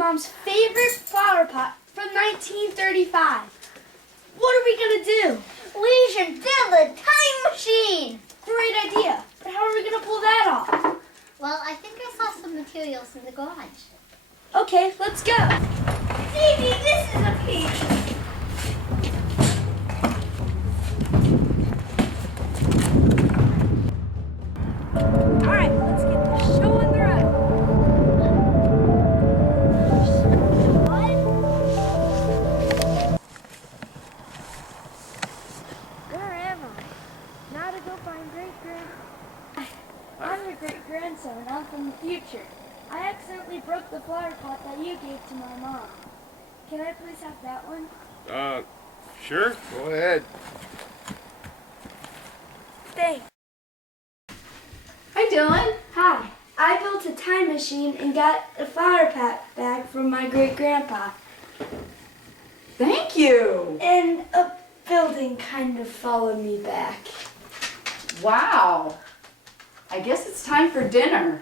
Mom's favorite flower pot from 1935. What are we gonna do? We should build a time machine. Great idea. But how are we gonna pull that off? Well, I think I saw some materials in the garage. Okay, let's go. Phoebe, this is a piece. All right, let's get the show on the road. Where am I? Now to go find I'm your great-grandson. I'm from the future. I accidentally broke the flower pot that you gave to my mom. Can I please have that one? Sure. Go ahead. Thanks. Hi, Dylan. Hi. I built a time machine and got a flower pot bag from my great-grandpa. Thank you. And a building kind of followed me back. Wow. I guess it's time for dinner.